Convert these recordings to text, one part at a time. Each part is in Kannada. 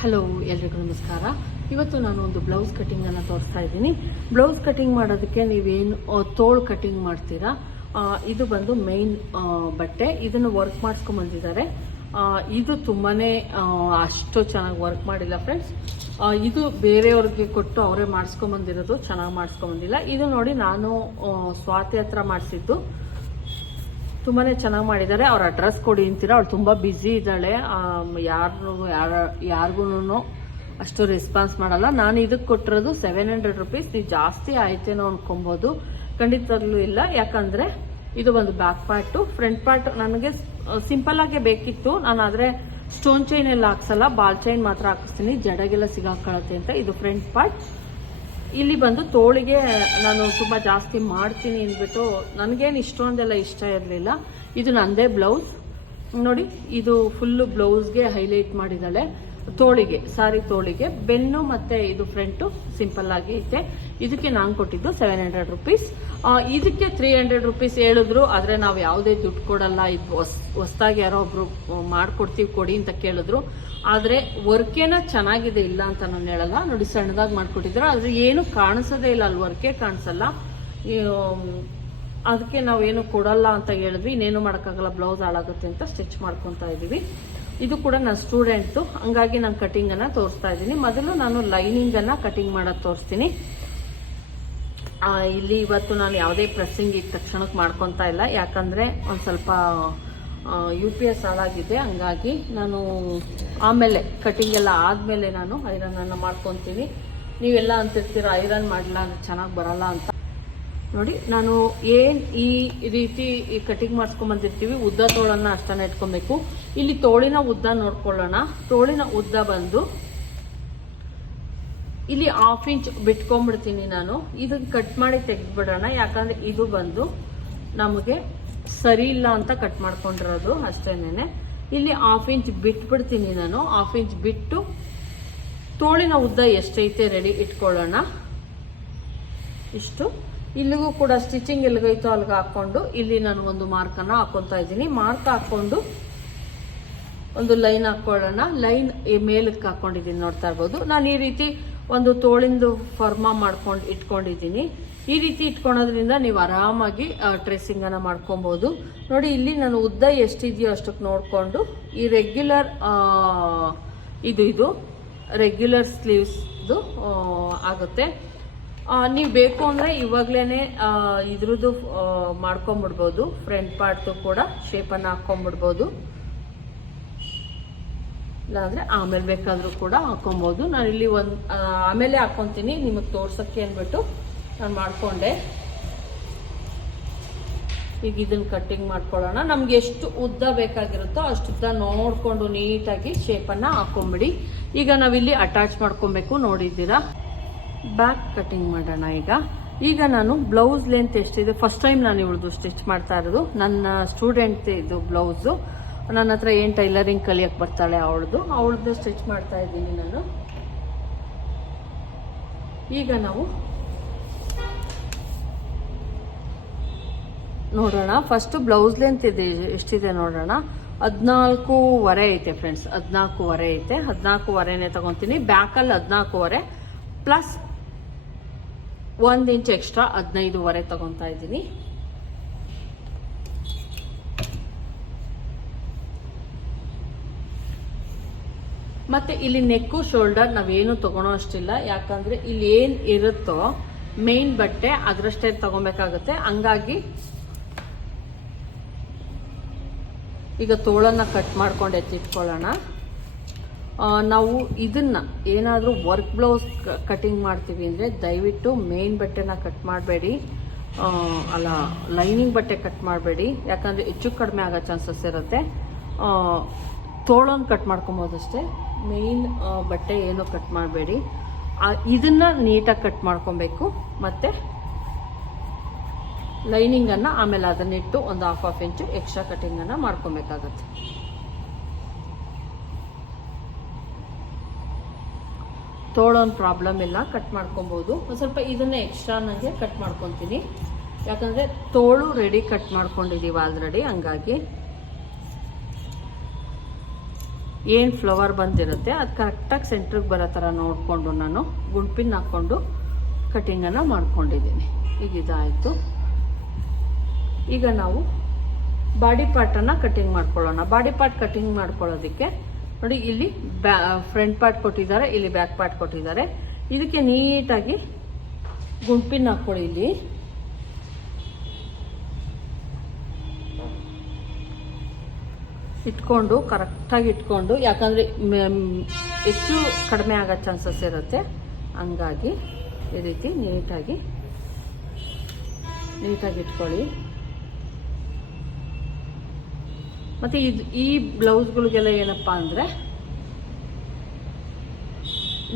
ಹಲೋ ಎಲ್ರಿಗೂ ನಮಸ್ಕಾರ. ಇವತ್ತು ನಾನು ಒಂದು ಬ್ಲೌಸ್ ಕಟಿಂಗನ್ನು ತೋರಿಸ್ತಾ ಇದ್ದೀನಿ. ಬ್ಲೌಸ್ ಕಟಿಂಗ್ ಮಾಡೋದಕ್ಕೆ ನೀವೇನು ತೋಳ್ ಕಟಿಂಗ್ ಮಾಡ್ತೀರಾ? ಇದು ಬಂದು ಮೇನ್ ಬಟ್ಟೆ. ಇದನ್ನು ವರ್ಕ್ ಮಾಡಿಸ್ಕೊಂಬಂದಿದ್ದಾರೆ ಆ, ಇದು ತುಂಬಾನೇ ಅಷ್ಟು ಚೆನ್ನಾಗಿ ವರ್ಕ್ ಮಾಡಿಲ್ಲ ಫ್ರೆಂಡ್ಸ್ ಇದು ಬೇರೆಯವ್ರಿಗೆ ಕೊಟ್ಟು ಅವರೇ ಮಾಡಿಸ್ಕೊಂಬಂದಿರೋದು ಚೆನ್ನಾಗಿ ಮಾಡಿಸ್ಕೊಂಬಂದಿಲ್ಲ ಇದು ನೋಡಿ ನಾನು ಸ್ವಾತಿ ಹತ್ರ ಮಾಡಿಸಿದ್ದು. ತುಂಬಾನೇ ಚೆನ್ನಾಗಿ ಮಾಡಿದ್ದಾರೆ. ಅವ್ರ ಅಡ್ರೆಸ್ ಕೊಡಿ ಅಂತೀರ? ಅವಳು ತುಂಬಾ ಬ್ಯುಸಿ ಇದ್ದಾಳೆ. ಯಾರು ಯಾರ ಯಾರಿಗೂ ಅಷ್ಟು ರೆಸ್ಪಾನ್ಸ್ ಮಾಡಲ್ಲ. ನಾನು ಇದಕ್ಕೆ ಕೊಟ್ಟಿರೋದು ಸೆವೆನ್ ಹಂಡ್ರೆಡ್ ರುಪೀಸ್ ನೀವು ಜಾಸ್ತಿ ಆಯ್ತೇನೋ ಅನ್ಕೊಬೋದು. ಖಂಡಿತರಲ್ಲೂ ಇಲ್ಲ. ಯಾಕಂದ್ರೆ ಇದು ಒಂದು ಬ್ಯಾಕ್ ಪಾರ್ಟು ಫ್ರಂಟ್ ಪಾರ್ಟ್ ನನಗೆ ಸಿಂಪಲ್ ಆಗೇ ಬೇಕಿತ್ತು. ನಾನು ಆದರೆ ಸ್ಟೋನ್ ಚೈನ್ ಎಲ್ಲ ಹಾಕ್ಸಲ್ಲ. ಬಾಲ್ ಚೈನ್ ಮಾತ್ರ ಹಾಕಿಸ್ತೀನಿ. ಜಡಗೆಲ್ಲ ಸಿಗಾಕೊಳ್ಳುತ್ತೆ ಅಂತ. ಇದು ಫ್ರಂಟ್ ಪಾರ್ಟ್ ಇಲ್ಲಿ ಬಂದು ತೋಳಿಗೆ ನಾನು ತುಂಬ ಜಾಸ್ತಿ ಮಾಡ್ತೀನಿ ಅಂದ್ಬಿಟ್ಟು ನನಗೇನು ಇಷ್ಟೊಂದೆಲ್ಲ ಇಷ್ಟ ಇರಲಿಲ್ಲ. ಇದು ನನ್ನದೇ ಬ್ಲೌಸ್ ನೋಡಿ, ಇದು ಫುಲ್ಲು ಬ್ಲೌಸ್ಗೆ ಹೈಲೈಟ್ ಮಾಡಿದ್ದಾಳೆ. ತೋಳಿಗೆ, ಸಾರಿ ತೋಳಿಗೆ, ಬೆನ್ನು ಮತ್ತೆ ಇದು ಫ್ರಂಟು ಸಿಂಪಲ್ ಆಗಿ ಐತೆ. ಇದಕ್ಕೆ ನಾನು ಕೊಟ್ಟಿದ್ದು ಸೆವೆನ್ ಹಂಡ್ರೆಡ್ ರುಪೀಸ್ ಇದಕ್ಕೆ ತ್ರೀ ಹಂಡ್ರೆಡ್ ರುಪೀಸ್ ಹೇಳಿದ್ರು, ಆದರೆ ನಾವು ಯಾವುದೇ ದುಡ್ಡು ಕೊಡಲ್ಲ. ಇದು ಹೊಸ್, ಹೊಸ್ದಾಗಿ ಯಾರೋ ಒಬ್ರು ಮಾಡ್ಕೊಡ್ತೀವಿ, ಕೊಡಿ ಅಂತ ಕೇಳಿದ್ರು. ಆದರೆ ವರ್ಕೇನ ಚೆನ್ನಾಗಿದೆ ಇಲ್ಲ ಅಂತ ನಾನು ಹೇಳಲ್ಲ. ನೋಡಿ, ಸಣ್ಣದಾಗಿ ಮಾಡ್ಕೊಟ್ಟಿದ್ರು. ಆದರೆ ಏನು ಕಾಣಿಸೋದೇ ಇಲ್ಲ, ಅಲ್ಲಿ ವರ್ಕೇ ಕಾಣಿಸಲ್ಲ. ಅದಕ್ಕೆ ನಾವು ನಾವೇನು ಕೊಡಲ್ಲ ಅಂತ ಹೇಳಿದ್ವಿ. ಇನ್ನೇನು ಮಾಡೋಕ್ಕಾಗಲ್ಲ ಬ್ಲೌಸ್ ಹಾಳಾಗುತ್ತೆ ಅಂತ ಸ್ಟಿಚ್ ಮಾಡ್ಕೊತಾ ಇದೀವಿ. ಇದು ಕೂಡ ನನ್ನ ಸ್ಟೂಡೆಂಟು ಹಂಗಾಗಿ ನಾನು ಕಟಿಂಗನ್ನು ತೋರಿಸ್ತಾ ಇದ್ದೀನಿ. ಮೊದಲು ನಾನು ಲೈನಿಂಗನ್ನು ಕಟಿಂಗ್ ಮಾಡೋದು ತೋರಿಸ್ತೀನಿ. ಇಲ್ಲಿ ಇವತ್ತು ನಾನು ಯಾವುದೇ ಪ್ರೆಸ್ಸಿಂಗ್ ಈಗ ತಕ್ಷಣಕ್ಕೆ ಮಾಡ್ಕೊತಾ ಇಲ್ಲ. ಯಾಕಂದರೆ ಒಂದು ಸ್ವಲ್ಪ ಯು ಪಿ ಎಸ್ ಹಾಳಾಗಿದೆ. ಹಂಗಾಗಿ ನಾನು ಆಮೇಲೆ ಕಟಿಂಗ್ ಎಲ್ಲ ಆದಮೇಲೆ ನಾನು ಐರನನ್ನು ಮಾಡ್ಕೊತೀನಿ. ನೀವೆಲ್ಲ ಅಂತಿರ್ತೀರ ಐರನ್ ಮಾಡಲ್ಲ ಚೆನ್ನಾಗಿ ಬರಲ್ಲ ಅಂತ. ನೋಡಿ, ನಾನು ಏನ್ ಈ ರೀತಿ ಕಟಿಂಗ್ ಮಾಡಿಸ್ಕೊಂಡ್ ಬಂದಿರ್ತೀವಿ, ಉದ್ದ ತೋಳನ್ನ ಅಷ್ಟನ್ನ ಇಟ್ಕೊಬೇಕು. ಇಲ್ಲಿ ತೋಳಿನ ಉದ್ದ ನೋಡ್ಕೊಳ್ಳೋಣ. ತೋಳಿನ ಉದ್ದ ಬಂದು ಇಲ್ಲಿ ಹಾಫ್ ಇಂಚ್ ಬಿಟ್ಕೊಂಡ್ಬಿಡ್ತೀನಿ ನಾನು. ಇದನ್ನ ಕಟ್ ಮಾಡಿ ತೆಗೆದ್ಬಿಡೋಣ. ಯಾಕಂದ್ರೆ ಇದು ಬಂದು ನಮಗೆ ಸರಿ ಇಲ್ಲ ಅಂತ ಕಟ್ ಮಾಡ್ಕೊಂಡಿರೋದು ಅಷ್ಟೇನೆ ಇಲ್ಲಿ ಹಾಫ್ ಇಂಚ್ ಬಿಟ್ಬಿಡ್ತೀನಿ ನಾನು. ಹಾಫ್ ಇಂಚ್ ಬಿಟ್ಟು ತೋಳಿನ ಉದ್ದ ಎಷ್ಟೈತೆ ರೆಡಿ ಇಟ್ಕೊಳ್ಳೋಣ. ಇಷ್ಟು. ಇಲ್ಲಿಗೂ ಕೂಡ ಸ್ಟಿಚಿಂಗ್ ಎಲ್ಲಿಗೈತೋ ಅಲ್ಲಿಗೆ ಹಾಕೊಂಡು ಇಲ್ಲಿ ನಾನು ಒಂದು ಮಾರ್ಕನ್ನು ಹಾಕ್ಕೊತಾ ಇದ್ದೀನಿ. ಮಾರ್ಕ್ ಹಾಕೊಂಡು ಒಂದು ಲೈನ್ ಹಾಕೊಳ್ಳೋಣ. ಲೈನ್ ಮೇಲಕ್ಕೆ ಹಾಕೊಂಡಿದ್ದೀನಿ ನೋಡ್ತಾ ಇರ್ಬೋದು. ನಾನು ಈ ರೀತಿ ಒಂದು ತೋಳಿಂದು ಫರ್ಮ ಮಾಡ್ಕೊಂಡು ಇಟ್ಕೊಂಡಿದ್ದೀನಿ. ಈ ರೀತಿ ಇಟ್ಕೊಳೋದ್ರಿಂದ ನೀವು ಆರಾಮಾಗಿ ಡ್ರೆಸ್ಸಿಂಗನ್ನು ಮಾಡ್ಕೊಬೋದು. ನೋಡಿ, ಇಲ್ಲಿ ನಾನು ಉದ್ದ ಎಷ್ಟಿದೆಯೋ ಅಷ್ಟಕ್ಕೆ ನೋಡಿಕೊಂಡು ಈ ರೆಗ್ಯುಲರ್ ಇದು ಇದು ರೆಗ್ಯುಲರ್ ಸ್ಲೀವ್ಸ್ದು ಆಗುತ್ತೆ. ನೀವು ಬೇಕು ಅಂದರೆ ಇವಾಗಲೇ ಇದ್ರದ್ದು ಮಾಡ್ಕೊಂಬಿಡ್ಬೋದು. ಫ್ರಂಟ್ ಪಾರ್ಟು ಕೂಡ ಶೇಪನ್ನು ಹಾಕ್ಕೊಂಬಿಡ್ಬೋದು ಇಲ್ಲಾಂದರೆ ಆಮೇಲೆ ಬೇಕಾದರೂ ಕೂಡ ಹಾಕೊಬೋದು. ನಾನು ಇಲ್ಲಿ ಒಂದು ಆಮೇಲೆ ಹಾಕ್ಕೊತೀನಿ ನಿಮಗೆ ತೋರ್ಸೋಕ್ಕೆ ಅಂದ್ಬಿಟ್ಟು ನಾನು ಮಾಡಿಕೊಂಡೆ. ಈಗ ಇದನ್ನ ಕಟ್ಟಿಂಗ್ ಮಾಡ್ಕೊಳ್ಳೋಣ. ನಮ್ಗೆ ಎಷ್ಟು ಉದ್ದ ಬೇಕಾಗಿರುತ್ತೋ ಅಷ್ಟು ಉದ್ದ ನೋಡಿಕೊಂಡು ನೀಟಾಗಿ ಶೇಪನ್ನು ಹಾಕೊಂಬಿಡಿ. ಈಗ ನಾವಿಲ್ಲಿ ಅಟ್ಯಾಚ್ ಮಾಡ್ಕೊಬೇಕು, ನೋಡಿದ್ದೀರಾ? ಬ್ಯಾಕ್ ಕಟಿಂಗ್ ಮಾಡೋಣ ಈಗ. ಈಗ ನಾನು ಬ್ಲೌಸ್ ಲೆಂತ್ ಎಷ್ಟಿದೆ? ಫಸ್ಟ್ ಟೈಮ್ ನಾನು ಇವಳದು ಸ್ಟಿಚ್ ಮಾಡ್ತಾ ಇರೋದು. ನನ್ನ ಸ್ಟೂಡೆಂಟ್ ಇದು ಬ್ಲೌಸು ನನ್ನ ಹತ್ರ ಏನು ಟೈಲರಿಂಗ್ ಕಲಿಯೋಕ್ಕೆ ಬರ್ತಾಳೆ ಅವಳದು. ಅವಳದು ಸ್ಟಿಚ್ ಮಾಡ್ತಾ ಇದ್ದೀನಿ ನಾನು. ಈಗ ನಾವು ನೋಡೋಣ. ಫಸ್ಟ್ ಬ್ಲೌಸ್ ಲೆಂತ್ ಇದೆ, ಎಷ್ಟಿದೆ ನೋಡೋಣ. ಹದಿನಾಲ್ಕೂವರೆ ಐತೆ ಫ್ರೆಂಡ್ಸ್ ಹದಿನಾಲ್ಕೂವರೆ ಐತೆ. ಹದಿನಾಲ್ಕೂವರೆನೇ ತಗೊತೀನಿ. ಬ್ಯಾಕಲ್ಲಿ ಹದಿನಾಲ್ಕೂವರೆ. ಪ್ಲಸ್ ಒಂದು ಇಂಚ್ ಎಕ್ಸ್ಟ್ರಾ ಹದಿನೈದುವರೆ ತಗೊತಾ ಇದ್ದೀನಿ. ಮತ್ತೆ ಇಲ್ಲಿ ನೆಕ್ಕು ಶೋಲ್ಡರ್ ನಾವೇನು ತಗೊಳೋ ಅಷ್ಟಿಲ್ಲ. ಯಾಕಂದ್ರೆ ಇಲ್ಲಿ ಏನ್ ಇರುತ್ತೋ ಮೇನ್ ಬಟ್ಟೆ ಅದರಷ್ಟೇ ತಗೊಬೇಕಾಗುತ್ತೆ. ಹಂಗಾಗಿ ಈಗ ತೋಳನ್ನ ಕಟ್ ಮಾಡ್ಕೊಂಡು ಎತ್ತಿಟ್ಕೊಳ್ಳೋಣ. ನಾವು ಇದನ್ನ ಏನಾದರೂ ವರ್ಕ್ ಬ್ಲೌಸ್ ಕಟಿಂಗ್ ಮಾಡ್ತೀವಿ ಅಂದರೆ ದಯವಿಟ್ಟು ಮೇನ್ ಬಟ್ಟೆನ ಕಟ್ ಮಾಡಬೇಡಿ. ಅಲ್ಲ ಲೈನಿಂಗ್ ಬಟ್ಟೆ ಕಟ್ ಮಾಡಬೇಡಿ. ಯಾಕಂದರೆ ಹೆಚ್ಚು ಕಡಿಮೆ ಆಗೋ ಚಾನ್ಸಸ್ ಇರುತ್ತೆ. ತೋಳನ್ನು ಕಟ್ ಮಾಡ್ಕೊಬೋದಷ್ಟೇ. ಮೇನ್ ಬಟ್ಟೆ ಏನು ಕಟ್ ಮಾಡಬೇಡಿ. ಇದನ್ನ ನೀಟಾಗಿ ಕಟ್ ಮಾಡ್ಕೊಬೇಕು. ಮತ್ತು ಲೈನಿಂಗನ್ನು ಆಮೇಲೆ ಅದನ್ನಿಟ್ಟು ಒಂದು ಹಾಫ್ ಹಾಫ್ ಇಂಚು ಎಕ್ಸ್ಟ್ರಾ ಕಟಿಂಗನ್ನು ಮಾಡ್ಕೊಬೇಕಾಗತ್ತೆ. ತೋಳೋನ್ ಪ್ರಾಬ್ಲಮ್ ಇಲ್ಲ ಕಟ್ ಮಾಡ್ಕೊಬೋದು. ಒಂದು ಸ್ವಲ್ಪ ಇದನ್ನ ಎಕ್ಸ್ಟ್ರಾ ನನಗೆ ಕಟ್ ಮಾಡ್ಕೊತೀನಿ. ಯಾಕಂದರೆ ತೋಳು ರೆಡಿ ಕಟ್ ಮಾಡ್ಕೊಂಡಿದ್ದೀವಿ ಆಲ್ರೆಡಿ ಹಂಗಾಗಿ ಏನು ಫ್ಲವರ್ ಬಂದಿರುತ್ತೆ, ಅದು ಕರೆಕ್ಟಾಗಿ ಸೆಂಟ್ರಿಗೆ ಬರೋ ಥರ ನೋಡಿಕೊಂಡು ನಾನು ಗುಂಪಿನ ಹಾಕ್ಕೊಂಡು ಕಟಿಂಗನ್ನು ಮಾಡ್ಕೊಂಡಿದ್ದೀನಿ ಈಗ ಇದಾಯಿತು. ಈಗ ನಾವು ಬಾಡಿ ಪಾರ್ಟನ್ನು ಕಟಿಂಗ್ ಮಾಡ್ಕೊಳ್ಳೋಣ. ಬಾಡಿ ಪಾರ್ಟ್ ಕಟಿಂಗ್ ಮಾಡ್ಕೊಳ್ಳೋದಕ್ಕೆ ನೋಡಿ, ಇಲ್ಲಿ ಫ್ರಂಟ್ ಪಾರ್ಟ್ ಕೊಟ್ಟಿದ್ದಾರೆ, ಇಲ್ಲಿ ಬ್ಯಾಕ್ ಪಾರ್ಟ್ ಕೊಟ್ಟಿದ್ದಾರೆ. ಇದಕ್ಕೆ ನೀಟಾಗಿ ಗುಂಪಿನ ಹಾಕ್ಕೊಳ್ಳಿ ಇಲ್ಲಿ. ಇಟ್ಕೊಂಡು ಕರೆಕ್ಟಾಗಿ ಇಟ್ಕೊಂಡು, ಯಾಕಂದರೆ ಹೆಚ್ಚು ಕಡಿಮೆ ಆಗೋ ಚಾನ್ಸಸ್ ಇರುತ್ತೆ. ಹಂಗಾಗಿ ಈ ರೀತಿ ನೀಟಾಗಿ ನೀಟಾಗಿ ಇಟ್ಕೊಳ್ಳಿ. ಮತ್ತು ಇದು ಈ ಬ್ಲೌಸ್ಗಳಿಗೆಲ್ಲ ಏನಪ್ಪ ಅಂದರೆ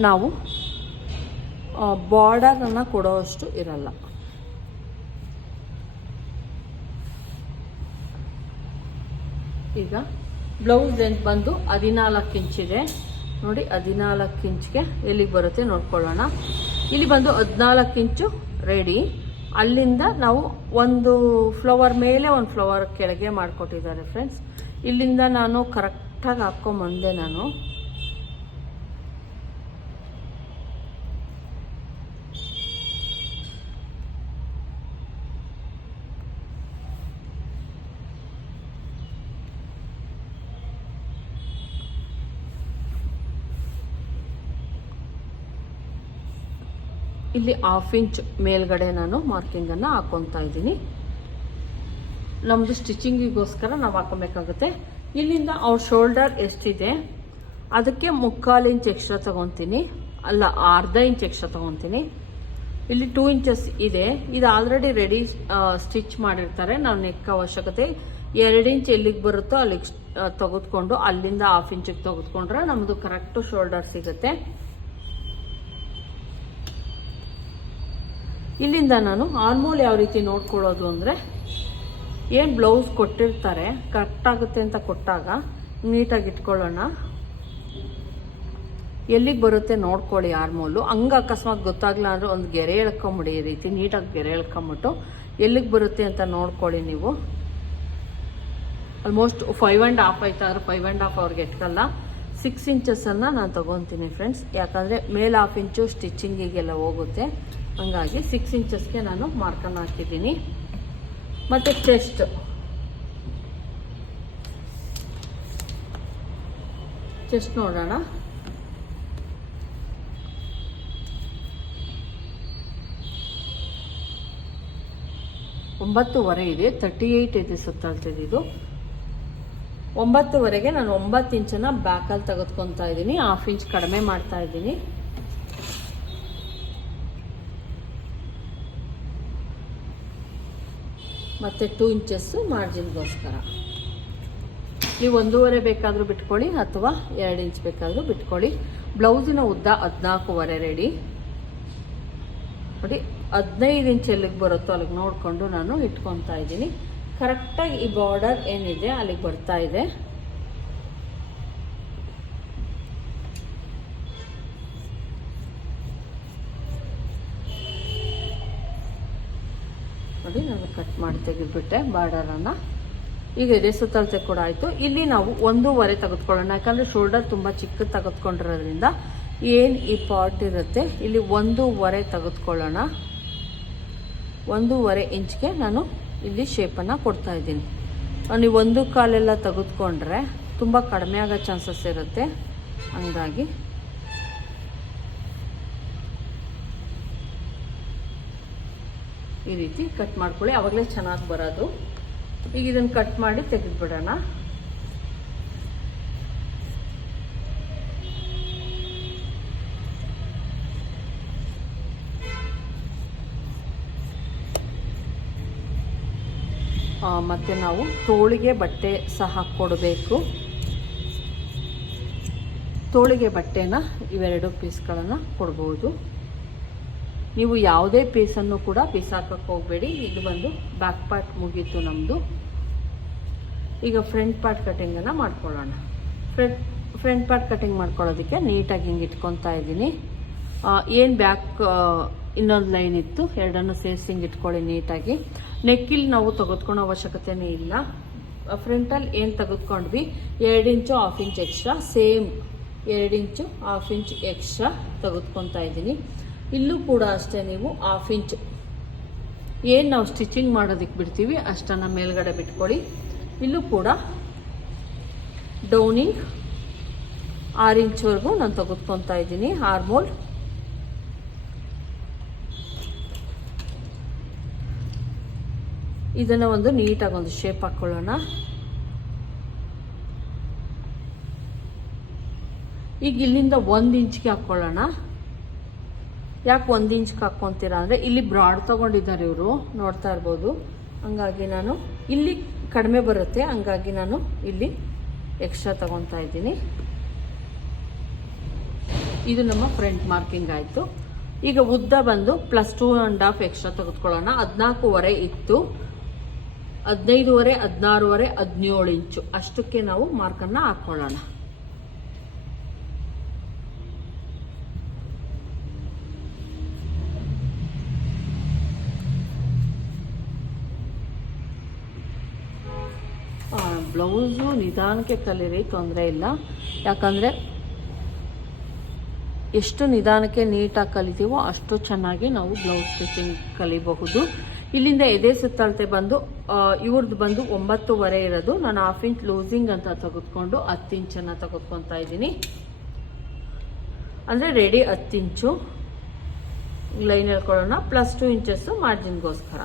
ನಾವು ಬಾರ್ಡರನ್ನು ಕೊಡೋವಷ್ಟು ಇರಲ್ಲ. ಈಗ ಬ್ಲೌಸ್ ಲೆಂತ್ ಬಂದು ಹದಿನಾಲ್ಕು ಇಂಚಿದೆ ನೋಡಿ ಹದಿನಾಲ್ಕು ಇಂಚ್ಗೆ ಎಲ್ಲಿಗೆ ಬರುತ್ತೆ ನೋಡ್ಕೊಳ್ಳೋಣ. ಇಲ್ಲಿ ಬಂದು ಹದಿನಾಲ್ಕು ಇಂಚು ರೆಡಿ ಅಲ್ಲಿಂದ ನಾವು ಒಂದು ಫ್ಲವರ್ ಮೇಲೆ ಒಂದು ಫ್ಲವರ್ ಕೆಳಗೆ ಮಾಡಿಕೊಟ್ಟಿದ್ದಾರೆ ಫ್ರೆಂಡ್ಸ್ ಇಲ್ಲಿಂದ ನಾನು ಕರೆಕ್ಟಾಗಿ ಹಾಕ್ಕೊಂಬಂದೆ ನಾನು. ಇಲ್ಲಿ ಹಾಫ್ ಇಂಚ್ ಮೇಲ್ಗಡೆ ನಾನು ಮಾರ್ಕಿಂಗನ್ನು ಹಾಕೊತಾ ಇದ್ದೀನಿ. ನಮ್ಮದು ಸ್ಟಿಚಿಂಗಿಗೋಸ್ಕರ ನಾವು ಹಾಕೊಬೇಕಾಗುತ್ತೆ. ಇಲ್ಲಿಂದ ಅವ್ರ ಶೋಲ್ಡರ್ ಎಷ್ಟಿದೆ? ಅದಕ್ಕೆ ಮುಕ್ಕಾಲು ಇಂಚ್ ಎಕ್ಸ್ಟ್ರಾ ತೊಗೊತೀನಿ. ಅಲ್ಲ, ಅರ್ಧ ಇಂಚ್ ಎಕ್ಸ್ಟ್ರಾ ತೊಗೊತೀನಿ. ಇಲ್ಲಿ ಟೂ ಇಂಚಸ್ ಇದೆ. ಇದು ಆಲ್ರೆಡಿ ರೆಡಿ ಸ್ಟಿಚ್ ಮಾಡಿರ್ತಾರೆ. ನಾವು ನೆಕ್ ಅವಶ್ಯಕತೆ. ಎರಡು ಇಂಚ್ ಎಲ್ಲಿಗೆ ಬರುತ್ತೋ ಅಲ್ಲಿಗೆ ತೆಗೆದುಕೊಂಡು ಅಲ್ಲಿಂದ ಹಾಫ್ ಇಂಚಿಗೆ ತೆಗೆದುಕೊಂಡ್ರೆ ನಮ್ಮದು ಕರೆಕ್ಟು ಶೋಲ್ಡರ್ ಸಿಗುತ್ತೆ. ಇಲ್ಲಿಂದ ನಾನು ಆರ್ಮೋಲ್ ಯಾವ ರೀತಿ ನೋಡ್ಕೊಳ್ಳೋದು ಅಂದರೆ ಏನು ಬ್ಲೌಸ್ ಕೊಟ್ಟಿರ್ತಾರೆ ಕರೆಕ್ಟಾಗುತ್ತೆ ಅಂತ ಕೊಟ್ಟಾಗ ನೀಟಾಗಿ ಇಟ್ಕೊಳ್ಳೋಣ. ಎಲ್ಲಿಗೆ ಬರುತ್ತೆ ನೋಡ್ಕೊಳ್ಳಿ ಆರ್ಮೋಲು ಹಂಗೆ ಅಕಸ್ಮಾತ್ ಗೊತ್ತಾಗ್ಲ ಅಂದರೆ ಒಂದು ಗೆರೆ ಎಳ್ಕೊಂಬಿಡಿ ಈ ರೀತಿ ನೀಟಾಗಿ ಗೆರೆ ಎಳ್ಕೊಂಬಿಟ್ಟು ಎಲ್ಲಿಗೆ ಬರುತ್ತೆ ಅಂತ ನೋಡ್ಕೊಳ್ಳಿ ನೀವು. ಆಲ್ಮೋಸ್ಟ್ ಫೈವ್ ಆ್ಯಂಡ್ ಹಾಫ್ ಆಯ್ತಾದ್ರೆ ಫೈವ್ ಆ್ಯಂಡ್ ಹಾಫ್ ಅವ್ರಿಗೆ ಎಟ್ಕಲ್ಲ ಸಿಕ್ಸ್ ಇಂಚಸನ್ನು ನಾನು ತೊಗೊತೀನಿ ಫ್ರೆಂಡ್ಸ್ ಯಾಕಂದರೆ ಮೇಲೆ ಹಾಫ್ ಇಂಚು ಸ್ಟಿಚ್ಚಿಂಗಿಗೆಲ್ಲ ಹೋಗುತ್ತೆ. ಹಂಗಾಗಿ ಸಿಕ್ಸ್ ಇಂಚಸ್ಗೆ ನಾನು ಮಾರ್ಕನ್ನು ಹಾಕಿದ್ದೀನಿ. ಮತ್ತು ಚೆಸ್ಟ್ ಚೆಸ್ಟ್ ನೋಡೋಣ. ಒಂಬತ್ತುವರೆ ಇದೆ ತರ್ಟಿ ಏಯ್ಟ್ ಇದೆ ಸುತ್ತಳ್ತಿದ್ದು ಇದು ಒಂಬತ್ತುವರೆಗೆ ನಾನು ಒಂಬತ್ತು ಇಂಚನ್ನ ಬ್ಯಾಕಲ್ಲಿ ತೆಗೆದುಕೊತಾ ಇದ್ದೀನಿ ಹಾಫ್ ಇಂಚ್ ಕಡಿಮೆ ಮಾಡ್ತಾ ಇದ್ದೀನಿ. ಮತ್ತು ಟೂ ಇಂಚಸ್ಸು ಮಾರ್ಜಿನ್ಗೋಸ್ಕರ ನೀವು ಒಂದೂವರೆ ಬೇಕಾದರೂ ಬಿಟ್ಕೊಳ್ಳಿ ಅಥವಾ ಎರಡು ಇಂಚ್ ಬೇಕಾದರೂ ಬಿಟ್ಕೊಳ್ಳಿ. ಬ್ಲೌಸಿನ ಉದ್ದ ಹದಿನಾಲ್ಕೂವರೆ ರೆಡಿ ನೋಡಿ, ಹದಿನೈದು ಇಂಚ್ ಎಲ್ಲಿಗೆ ಬರುತ್ತೋ ಅಲ್ಲಿಗೆ ನೋಡಿಕೊಂಡು ನಾನು ಇಟ್ಕೊತಾ ಇದ್ದೀನಿ. ಕರೆಕ್ಟಾಗಿ ಈ ಬಾರ್ಡರ್ ಏನಿದೆ, ಅಲ್ಲಿಗೆ ಬರ್ತಾ ಇದೆ. ತೆಗೆದುಬಿಟ್ಟೆ ಬಾರ್ಡರನ್ನು. ಈಗ ಇದೆ ಸುತ್ತಳತೆ ಕೂಡ ಆಯಿತು. ಇಲ್ಲಿ ನಾವು ಒಂದೂವರೆ ತೆಗೆದುಕೊಳ್ಳೋಣ. ಯಾಕಂದರೆ ಶೋಲ್ಡರ್ ತುಂಬ ಚಿಕ್ಕದು ತೆಗೆದುಕೊಂಡಿರೋದ್ರಿಂದ ಏನು ಈ ಪಾರ್ಟ್ ಇರುತ್ತೆ, ಇಲ್ಲಿ ಒಂದೂವರೆ ತೆಗೆದುಕೊಳ್ಳೋಣ. ಒಂದೂವರೆ ಇಂಚ್ಗೆ ನಾನು ಇಲ್ಲಿ ಶೇಪನ್ನು ಕೊಡ್ತಾ ಇದ್ದೀನಿ. ನೀವು ಒಂದು ಕಾಲೆಲ್ಲ ತೆಗೆದುಕೊಂಡ್ರೆ ತುಂಬ ಕಡಿಮೆ ಆಗೋ ಚಾನ್ಸಸ್ ಇರುತ್ತೆ. ಹಂಗಾಗಿ ಈ ರೀತಿ ಕಟ್ ಮಾಡ್ಕೊಳ್ಳಿ. ಆವಾಗಲೇ ಚೆನ್ನಾಗಿ ಬರೋದು. ಈಗ ಇದನ್ನು ಕಟ್ ಮಾಡಿ ತೆಗೆದುಬಿಡೋಣ. ಮತ್ತು ನಾವು ತೋಳಿಗೆ ಬಟ್ಟೆ ಸಹ ಕೊಡಬೇಕು. ತೋಳಿಗೆ ಬಟ್ಟೆನ ಇವೆರಡು ಪೀಸ್ಗಳನ್ನು ಕೊಡ್ಬೋದು. ನೀವು ಯಾವುದೇ ಪೀಸನ್ನು ಕೂಡ ಬಿಸಾಕಕ್ಕೆ ಹೋಗಬೇಡಿ. ಇದು ಬಂದು ಬ್ಯಾಕ್ ಪಾರ್ಟ್ ಮುಗೀತು ನಮ್ಮದು ಈಗ ಫ್ರಂಟ್ ಪಾರ್ಟ್ ಕಟಿಂಗನ್ನು ಮಾಡ್ಕೊಳ್ಳೋಣ. ಫ್ರಂಟ್ ಫ್ರಂಟ್ ಪಾರ್ಟ್ ಕಟಿಂಗ್ ಮಾಡ್ಕೊಳ್ಳೋದಕ್ಕೆ ನೀಟಾಗಿ ಹಿಂಗೆ ಇಟ್ಕೊತಾ ಇದ್ದೀನಿ. ಏನು ಬ್ಯಾಕ್ ಇನ್ನೊಂದು ಲೈನ್ ಇತ್ತು. ಎರಡನ್ನು ಸೇರಿಸಿ ಹಿಂಗೆ ಇಟ್ಕೊಳ್ಳಿ ನೀಟಾಗಿ ನೆಕ್ಕಿಲ್ ನಾವು ತೆಗೆದುಕೊಳ್ಳೋ ಅವಶ್ಯಕತೆನೇ ಇಲ್ಲ. ಫ್ರಂಟಲ್ಲಿ ಏನು ತೆಗೆದುಕೊಂಡ್ವಿ? ಎರಡು inch half inch extra same ಎರಡು ಇಂಚು ಹಾಫ್ ಇಂಚ್ ಎಕ್ಸ್ಟ್ರಾ ತೆಗೆದುಕೊತಾ ಇದ್ದೀನಿ. ಇಲ್ಲೂ ಕೂಡ ಅಷ್ಟೇ ನೀವು ಹಾಫ್ ಇಂಚ್ ಏನು ನಾವು ಸ್ಟಿಚಿಂಗ್ ಮಾಡೋದಕ್ಕೆ ಬಿಡ್ತೀವಿ, ಅಷ್ಟನ್ನು ಮೇಲ್ಗಡೆ ಬಿಟ್ಕೊಳ್ಳಿ. ಇಲ್ಲೂ ಕೂಡ ಡೌನಿಂಗ್ ಆರು ಇಂಚ್ವರೆಗೂ ನಾನು ತೆಗೆದುಕೊತಾ ಇದ್ದೀನಿ ಹಾರ್ಮೋಲ್ ಇದನ್ನು ಒಂದು ನೀಟಾಗಿ ಒಂದು ಶೇಪ್ ಹಾಕ್ಕೊಳ್ಳೋಣ ಈಗ ಇಲ್ಲಿಂದ ಒಂದು ಇಂಚ್ಗೆ ಹಾಕ್ಕೊಳ್ಳೋಣ ಯಾಕೆ ಒಂದು ಇಂಚ್ ಹಾಕ್ಕೊತೀರಾ ಅಂದರೆ ಇಲ್ಲಿ ಬ್ರಾಡ್ ತೊಗೊಂಡಿದ್ದಾರೆ ಇವರು, ನೋಡ್ತಾ ಇರ್ಬೋದು. ಹಂಗಾಗಿ ನಾನು ಇಲ್ಲಿ ಕಡಿಮೆ ಬರುತ್ತೆ, ಹಂಗಾಗಿ ನಾನು ಇಲ್ಲಿ ಎಕ್ಸ್ಟ್ರಾ ತಗೊತಾ ಇದ್ದೀನಿ. ಇದು ನಮ್ಮ ಫ್ರಂಟ್ ಮಾರ್ಕಿಂಗ್ ಆಯಿತು. ಈಗ ಉದ್ದ ಬಂದು plus two and half extra ತೆಗೆದುಕೊಳ್ಳೋಣ. ಹದಿನಾಲ್ಕೂವರೆ ಇತ್ತು. ಹದಿನೈದುವರೆ, ಹದಿನಾರೂವರೆ, ಹದಿನೇಳು ಇಂಚು. ಅಷ್ಟಕ್ಕೆ ನಾವು ಮಾರ್ಕನ್ನು ಹಾಕ್ಕೊಳ್ಳೋಣ ಬ್ಲೌಸು ನಿಧಾನಕ್ಕೆ ಕಲೀರಿ ತೊಂದರೆ ಇಲ್ಲ. ಯಾಕಂದರೆ ಎಷ್ಟು ನಿಧಾನಕ್ಕೆ ನೀಟಾಗಿ ಕಲಿತೀವೋ ಅಷ್ಟು ಚೆನ್ನಾಗಿ ನಾವು ಬ್ಲೌಸ್ ಸ್ಟಿಚಿಂಗ್ ಕಲಿಬಹುದು. ಇಲ್ಲಿಂದ ಎದೆ ಸುತ್ತಳತೆ ಬಂದು ಇವ್ರದ್ದು ಬಂದು ಒಂಬತ್ತುವರೆ ಇರೋದು. ನಾನು ಹಾಫ್ ಇಂಚ್ ಲೂಸಿಂಗ್ ಅಂತ ತೆಗೆದುಕೊಂಡು ಹತ್ತು ಇಂಚನ್ನು ತೆಗೆದುಕೊತಾ ಇದ್ದೀನಿ. ಅಂದರೆ ರೆಡಿ ಹತ್ತು ಇಂಚು ಲೈನ್ ಹೇಳ್ಕೊಳ್ಳೋಣ ಪ್ಲಸ್ ಟು ಇಂಚಸ್ಸು ಮಾರ್ಜಿನ್ಗೋಸ್ಕರ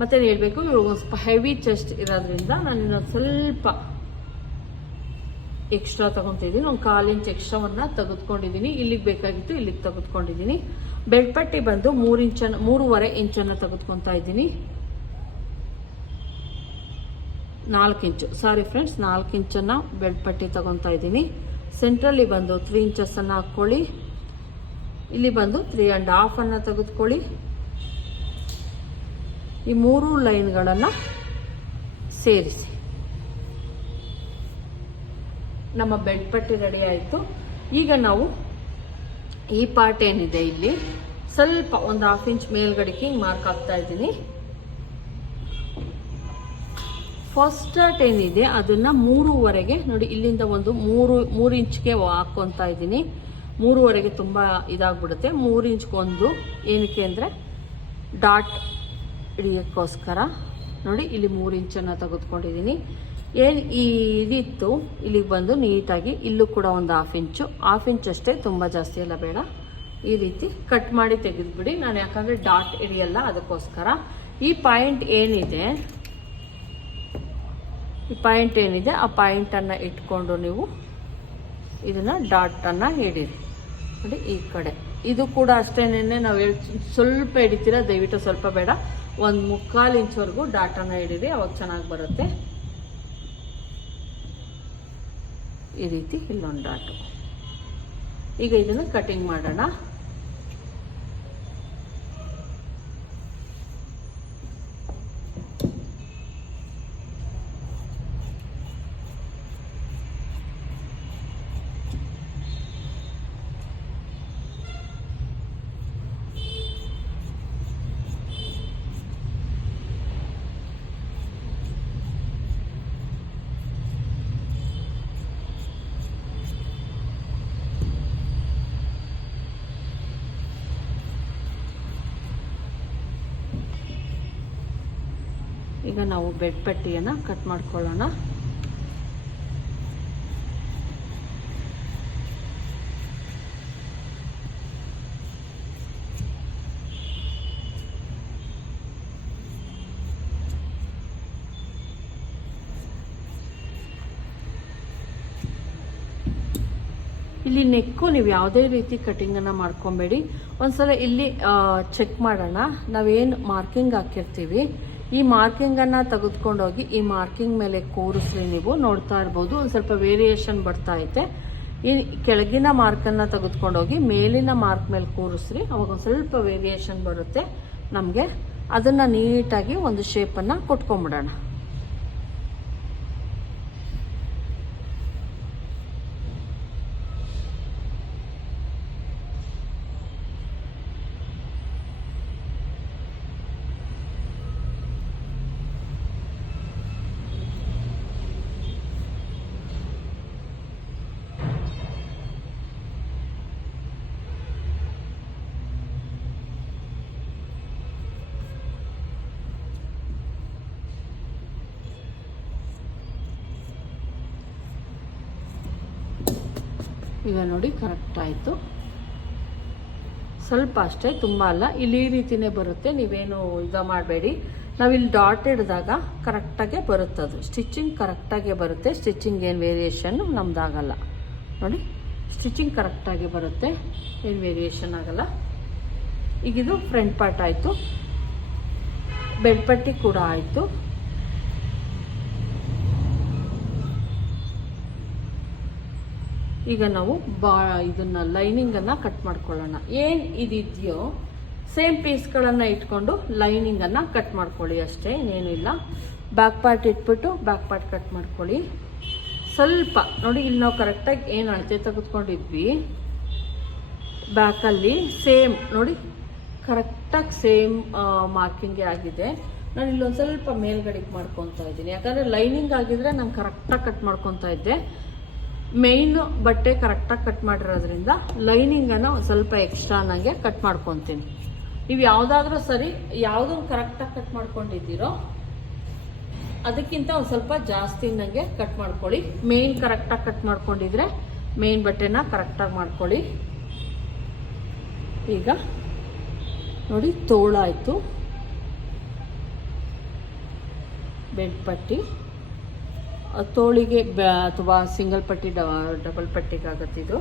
ಮತ್ತೆ ಹೇಳಬೇಕು? ಇವರು ಸ್ವಲ್ಪ ಹೆವಿ ಚೆಸ್ಟ್ ಇರೋದ್ರಿಂದ ನಾನು ಸ್ವಲ್ಪ ಎಕ್ಸ್ಟ್ರಾ ತಗೊತಿದ್ದೀನಿ. ಒಂದು ಕಾಲು ಇಂಚ್ ಎಕ್ಸ್ಟ್ರಾವನ್ನು ತೆಗೆದುಕೊಂಡಿದ್ದೀನಿ. ಇಲ್ಲಿಗೆ ಬೇಕಾಗಿತ್ತು, ಇಲ್ಲಿಗೆ ತೆಗೆದುಕೊಂಡಿದ್ದೀನಿ. ಬೆಡ್ ಪಟ್ಟಿ ಬಂದು ಮೂರು ಇಂಚನ್ನು ಮೂರುವರೆ ಇಂಚನ್ನು ತೆಗೆದುಕೊತಾ ಇದ್ದೀನಿ. ನಾಲ್ಕು ಇಂಚು ಸಾರಿ ಫ್ರೆಂಡ್ಸ್ ನಾಲ್ಕು ಇಂಚನ್ನು ಬೆಡ್ ಪಟ್ಟಿ ತಗೊತಾ ಇದ್ದೀನಿ. ಸೆಂಟ್ರಲ್ಲಿ ಬಂದು ತ್ರೀ ಇಂಚಸ್ಸನ್ನು ಹಾಕ್ಕೊಳ್ಳಿ. ಇಲ್ಲಿ ಬಂದು ತ್ರೀ ಆ್ಯಂಡ್ ಹಾಫನ್ನು ತೆಗೆದುಕೊಳ್ಳಿ. ಈ ಮೂರು ಲೈನ್ಗಳನ್ನು ಸೇರಿಸಿ. ನಮ್ಮ ಬೆಡ್ ಪಟ್ಟಿ ರೆಡಿ ಆಯಿತು. ಈಗ ನಾವು ಈ ಪಾರ್ಟ್ ಏನಿದೆ ಇಲ್ಲಿ? ಸ್ವಲ್ಪ ಒಂದು ಹಾಫ್ ಇಂಚ್ ಮೇಲ್ಗಡೆಗೆ ಹಿಂಗೆ ಮಾರ್ಕ್ ಆಗ್ತಾ ಇದ್ದೀನಿ. ಫಸ್ಟ್ ಸ್ಟಾರ್ಟ್ ಏನಿದೆ, ಅದನ್ನ ಮೂರುವರೆಗೆ ನೋಡಿ, ಇಲ್ಲಿಂದ ಒಂದು ಮೂರು ಮೂರು ಇಂಚ್ಗೆ ಹಾಕ್ಕೊತಾ ಇದ್ದೀನಿ. ಮೂರುವರೆಗೆ ತುಂಬ ಇದಾಗ್ಬಿಡುತ್ತೆ. ಮೂರು ಇಂಚ್ಗೊಂದು ಏನಕ್ಕೆ ಅಂದರೆ ಡಾಟ್ ಹಿಡಿಯೋಕ್ಕೋಸ್ಕರ. ನೋಡಿ, ಇಲ್ಲಿ ಮೂರು ಇಂಚನ್ನು ತೆಗೆದುಕೊಂಡಿದ್ದೀನಿ. ಏನು ಈ ಇದಿತ್ತು, ಇಲ್ಲಿಗೆ ಬಂದು ನೀಟಾಗಿ, ಇಲ್ಲೂ ಕೂಡ ಒಂದು ಹಾಫ್ ಇಂಚು. ಹಾಫ್ ಇಂಚ್ ಅಷ್ಟೇ, ತುಂಬ ಜಾಸ್ತಿ ಎಲ್ಲ ಬೇಡ. ಈ ರೀತಿ ಕಟ್ ಮಾಡಿ ತೆಗೆದುಬಿಡಿ. ನಾನು ಯಾಕಂದರೆ ಡಾಟ್ ಹಿಡಿಯಲ್ಲ, ಅದಕ್ಕೋಸ್ಕರ. ಈ ಪಾಯಿಂಟ್ ಏನಿದೆ? ಈ ಪಾಯಿಂಟ್ ಏನಿದೆ? ಆ ಪಾಯಿಂಟನ್ನು ಇಟ್ಕೊಂಡು ನೀವು ಇದನ್ನು ಡಾಟನ್ನು ಹಿಡೀರಿ. ನೋಡಿ, ಈ ಕಡೆ. ಇದು ಕೂಡ ಅಷ್ಟೇನೆ ನಾವು ಸ್ವಲ್ಪ ಹಿಡಿತೀರ? ದಯವಿಟ್ಟು ಸ್ವಲ್ಪ ಬೇಡ. ಒಂದು ಮುಕ್ಕಾಲು ಇಂಚ್ವರೆಗೂ ಡಾಟನ ಹಿಡೀರಿ, ಅವಾಗ ಚೆನ್ನಾಗಿ ಬರುತ್ತೆ. ಈ ರೀತಿ ಇಲ್ಲೊಂದು ಡಾಟು. ಈಗ ಇದನ್ನು ಕಟಿಂಗ್ ಮಾಡೋಣ. ಈಗ ನಾವು ಬೆಡ್ ಪಟ್ಟಿಯನ್ನು ಕಟ್ ಮಾಡ್ಕೊಳ್ಳೋಣ. ಇಲ್ಲಿ ನೆಕ್ಕು ನೀವು ಯಾವುದೇ ರೀತಿ ಕಟಿಂಗನ್ನು ಮಾಡ್ಕೊಬೇಡಿ. ಒಂದ್ಸಲ ಇಲ್ಲಿ ಚೆಕ್ ಮಾಡೋಣ. ನಾವೇನು ಮಾರ್ಕಿಂಗ್ ಹಾಕಿರ್ತೀವಿ? ಈ ಮಾರ್ಕಿಂಗನ್ನು ತೆಗೆದುಕೊಂಡೋಗಿ ಈ ಮಾರ್ಕಿಂಗ್ ಮೇಲೆ ಕೂರಿಸ್ರಿ ನೀವು ನೋಡ್ತಾ ಇರ್ಬೋದು. ಒಂದು ಸ್ವಲ್ಪ ವೇರಿಯೇಷನ್ ಬರ್ತಾ ಐತೆ. ಈ ಕೆಳಗಿನ ಮಾರ್ಕನ್ನು ತೆಗೆದುಕೊಂಡೋಗಿ ಮೇಲಿನ ಮಾರ್ಕ್ ಮೇಲೆ ಕೂರಿಸ್ರಿ. ಅವಾಗ ಒಂದು ಸ್ವಲ್ಪ ವೇರಿಯೇಷನ್ ಬರುತ್ತೆ. ನಮಗೆ ಅದನ್ನು ನೀಟಾಗಿ ಒಂದು ಶೇಪನ್ನು ಕೊಟ್ಕೊಂಬಿಡೋಣ. ಈಗ ನೋಡಿ ಕರೆಕ್ಟ್ ಆಯಿತು. ಸ್ವಲ್ಪ ಅಷ್ಟೇ, ತುಂಬ ಅಲ್ಲ. ಇಲ್ಲಿ ಈ ರೀತಿಯೇ ಬರುತ್ತೆ. ನೀವೇನು ಇದು ಮಾಡಬೇಡಿ. ನಾವಿಲ್ಲಿ ಡಾಟ್ ಹಿಡಿದಾಗ ಕರೆಕ್ಟಾಗೆ ಅದು. ಸ್ಟಿಚಿಂಗ್ ಕರೆಕ್ಟಾಗೆ ಬರುತ್ತೆ. ಸ್ಟಿಚಿಂಗ್ ಏನು ವೇರಿಯೇಷನ್ ನಮ್ದಾಗಲ್ಲ. ನೋಡಿ ಸ್ಟಿಚಿಂಗ್ ಕರೆಕ್ಟಾಗಿ ಬರುತ್ತೆ. ಏನು ವೇರಿಯೇಷನ್ ಆಗಲ್ಲ. ಈಗಿದು ಫ್ರಂಟ್ ಪಾರ್ಟ್ ಆಯಿತು. ಬೆಡ್ಪಟ್ಟಿ ಕೂಡ ಆಯಿತು. ಈಗ ನಾವು ಬಾ, ಇದನ್ನ ಲೈನಿಂಗನ್ನು ಕಟ್ ಮಾಡ್ಕೊಳ್ಳೋಣ. ಏನು ಇದಿದೆಯೋ ಸೇಮ್ ಪೀಸ್ಗಳನ್ನು ಇಟ್ಕೊಂಡು ಲೈನಿಂಗನ್ನು ಕಟ್ ಮಾಡ್ಕೊಳ್ಳಿ ಅಷ್ಟೇ ಇನ್ನೇನಿಲ್ಲ ಬ್ಯಾಕ್ ಪಾರ್ಟ್ ಇಟ್ಬಿಟ್ಟು ಬ್ಯಾಕ್ ಪಾರ್ಟ್ ಕಟ್ ಮಾಡ್ಕೊಳ್ಳಿ. ಸ್ವಲ್ಪ, ನೋಡಿ ಇಲ್ಲಿ ನಾವು ಕರೆಕ್ಟಾಗಿ ಏನು ಅಳತೆ ತೆಗೆದುಕೊಂಡಿದ್ವಿ? ಬ್ಯಾಕಲ್ಲಿ ಸೇಮ್ ನೋಡಿ ಕರೆಕ್ಟಾಗಿ ಸೇಮ್ ಮಾರ್ಕಿಂಗೇ ಆಗಿದೆ. ನಾನು ಇಲ್ಲೊಂದು ಸ್ವಲ್ಪ ಮೇಲ್ಗಡೆಗೆ ಮಾಡ್ಕೊತಾ ಇದ್ದೀನಿ. ಯಾಕಂದರೆ ಲೈನಿಂಗ್ ಆಗಿದ್ರೆ ನಾನು ಕರೆಕ್ಟಾಗಿ ಕಟ್ ಮಾಡ್ಕೊತಾ ಇದ್ದೆ. ಮೇಯ್ನ್ ಬಟ್ಟೆ ಕರೆಕ್ಟಾಗಿ ಕಟ್ ಮಾಡಿರೋದ್ರಿಂದ ಲೈನಿಂಗನ್ನು ಸ್ವಲ್ಪ ಎಕ್ಸ್ಟ್ರಾ ನನಗೆ ಕಟ್ ಮಾಡ್ಕೊತೀನಿ. ನೀವು ಯಾವುದಾದ್ರೂ ಸರಿ ಯಾವುದನ್ನು ಕರೆಕ್ಟಾಗಿ ಕಟ್ ಮಾಡ್ಕೊಂಡಿದ್ದೀರೋ ಅದಕ್ಕಿಂತ ಒಂದು ಸ್ವಲ್ಪ ಜಾಸ್ತಿ ನನಗೆ ಕಟ್ ಮಾಡ್ಕೊಳ್ಳಿ. ಮೇಯ್ನ್ ಕರೆಕ್ಟಾಗಿ ಕಟ್ ಮಾಡ್ಕೊಂಡಿದ್ರೆ ಮೇನ್ ಬಟ್ಟೆನ ಕರೆಕ್ಟಾಗಿ ಮಾಡ್ಕೊಳ್ಳಿ. ಈಗ ನೋಡಿ ತೋಳಾಯಿತು. ಬೆಡ್ ಪಟ್ಟಿ. ಆ ತೋಳಿಗೆ ಅಥವಾ ಸಿಂಗಲ್ ಪಟ್ಟಿ ಡಬಲ್ ಪಟ್ಟಿಗಾಗತ್ತಿದು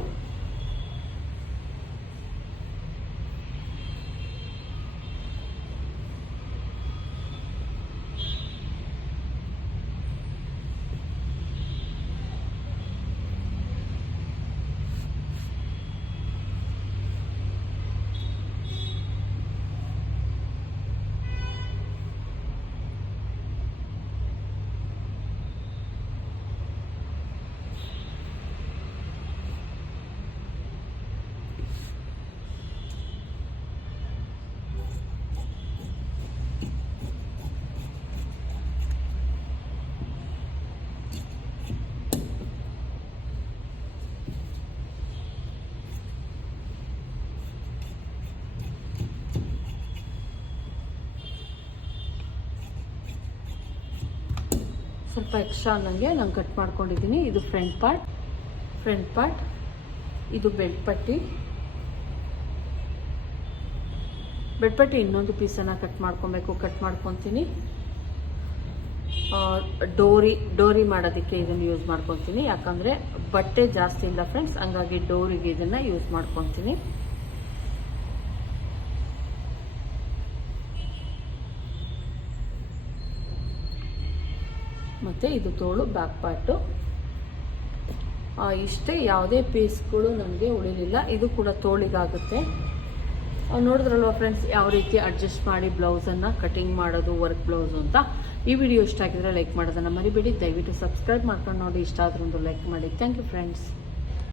ಸ್ವಲ್ಪ ಎಕ್ಸ್ಟ್ರಾ ನನಗೆ ನಾನು ಕಟ್ ಮಾಡ್ಕೊಂಡಿದ್ದೀನಿ ಇದು ಫ್ರಂಟ್ ಪಾರ್ಟ್ ಫ್ರಂಟ್ ಪಾರ್ಟ್ ಇದು ಬೆಡ್ ಪಟ್ಟಿ. ಬೆಡ್ ಪಟ್ಟಿ ಇನ್ನೊಂದು ಪೀಸನ್ನು ಕಟ್ ಮಾಡ್ಕೊಬೇಕು. ಕಟ್ ಮಾಡ್ಕೊತೀನಿ. ಡೋರಿ ಡೋರಿ ಮಾಡೋದಕ್ಕೆ ಇದನ್ನು ಯೂಸ್ ಮಾಡ್ಕೊತೀನಿ. ಯಾಕಂದರೆ ಬಟ್ಟೆ ಜಾಸ್ತಿ ಇಲ್ಲ ಫ್ರೆಂಡ್ಸ್ ಹಂಗಾಗಿ ಡೋರಿಗೆ ಇದನ್ನು ಯೂಸ್ ಮಾಡ್ಕೊತೀನಿ. ಮತ್ತು ಇದು ತೋಳು ಬ್ಯಾಕ್ ಪಾರ್ಟು ಇಷ್ಟೇ ಯಾವುದೇ ಪೀಸ್ಗಳು ನಮಗೆ ಉಳಿಲಿಲ್ಲ. ಇದು ಕೂಡ ತೋಳಿಗಾಗುತ್ತೆ. ನೋಡಿದ್ರಲ್ವ ಫ್ರೆಂಡ್ಸ್ ಯಾವ ರೀತಿ ಅಡ್ಜಸ್ಟ್ ಮಾಡಿ ಬ್ಲೌಸನ್ನು ಕಟಿಂಗ್ ಮಾಡೋದು ವರ್ಕ್ ಬ್ಲೌಸ್ ಅಂತ? ಈ ವಿಡಿಯೋ ಇಷ್ಟ ಆಗಿದ್ರೆ ಲೈಕ್ ಮಾಡೋದನ್ನು ಮರಿಬೇಡಿ. ದಯವಿಟ್ಟು ಸಬ್ಸ್ಕ್ರೈಬ್ ಮಾಡ್ಕೊಂಡು ನೋಡಿ. ಇಷ್ಟ ಆದ್ರೂ ಲೈಕ್ ಮಾಡಿ. Thank you friends